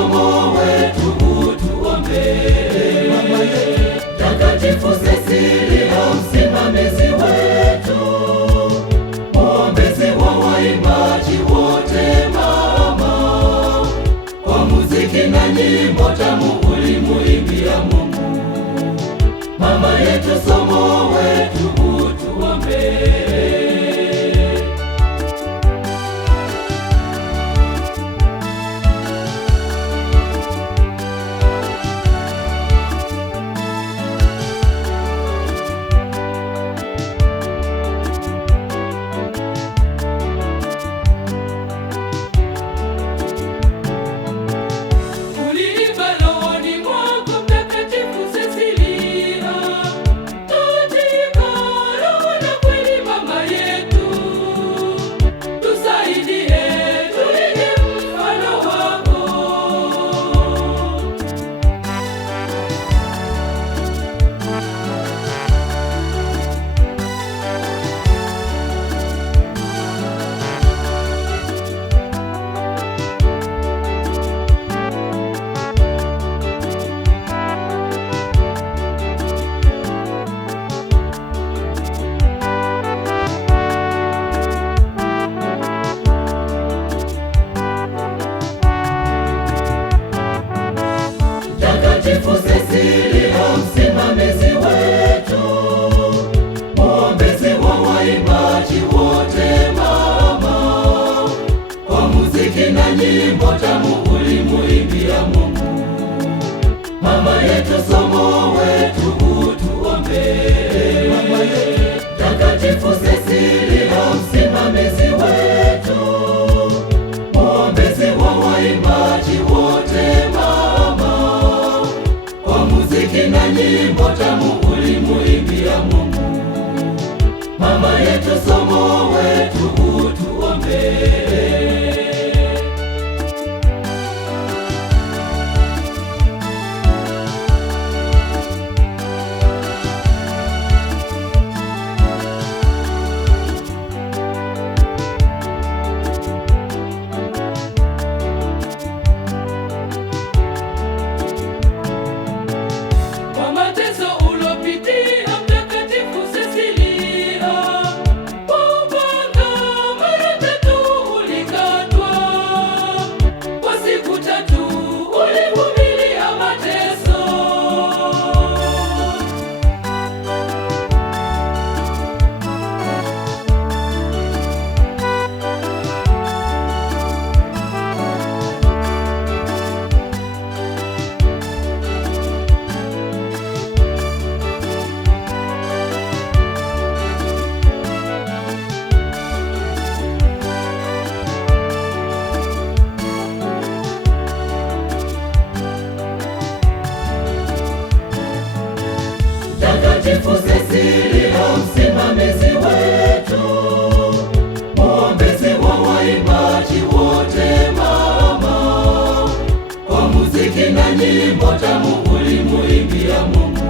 somo wetu utuombee. Mama yetu Mtakatifu Cecilia, msimamizi wetu, mwombezi wa waimbaji wote mama, kwa muziki na nyimbo tamu ulimuimbia Mungu. Mama yetu somo wetu utuombee. Mtakatifu Cecilia, msimamizi wetu, mwombezi wa waimbaji wote mama, kwa muziki na nyimbo tamu ulimuimbia Mungu. Mama yetu somo wetu utuombee. Mama yetu Mtakatifu Cecilia, msimamizi wetu, mwombezi wa waimbaji wote mama, kwa muziki na nyimbo tamu ulimuimbia Mungu. Mama yetu somo wetu utuombee. Mtakatifu Cecilia, msimamizi wetu, mwombezi wa waimbaji wote mama, kwa muziki na nyimbo tamu ulimuimbia Mungu.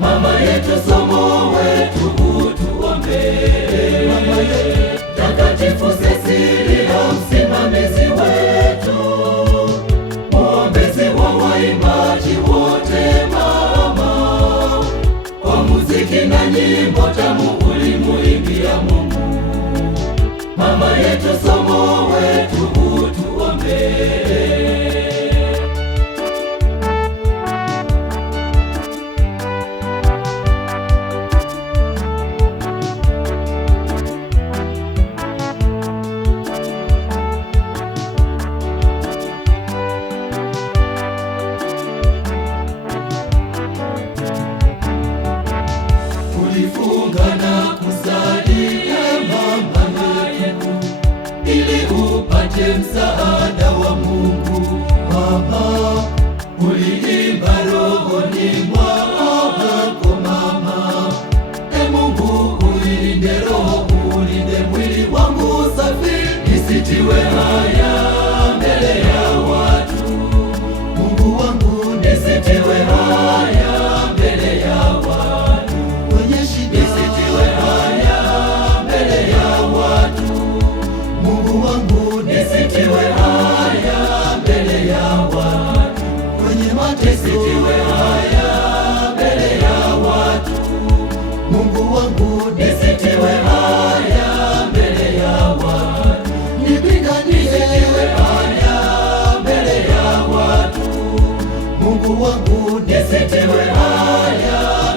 Mama yetu somo wetu utuombee. Mama yetu Mtakatifu Cecilia, msimamizi wetu, mwombezi wa waimbaji wote mama, kwa muziki na nyimbo tamu ulimuimbia Mungu. Mama yetu somo wetu utuombee. Ulifunga na kusali mama yetu, ili upate msaada wa Mungu. Mama, uliimba rohoni mwako mama, e Mungu ulinde roho, ulinde mwili wangu safi, nisitiwe haya mbele ya watu. Mungu wangu nisitiwe haya mbele ya watu, wenye shida nisitiwe haya mbele ya watu. Mungu wangu nisitiwe haya mbele ya nisitiwe haya mbele ya watu. Mungu wangu nisitiwe haya mbele ya watu. Nipiganie nisitiwe haya mbele ya watu. Mungu wangu nisitiwe haya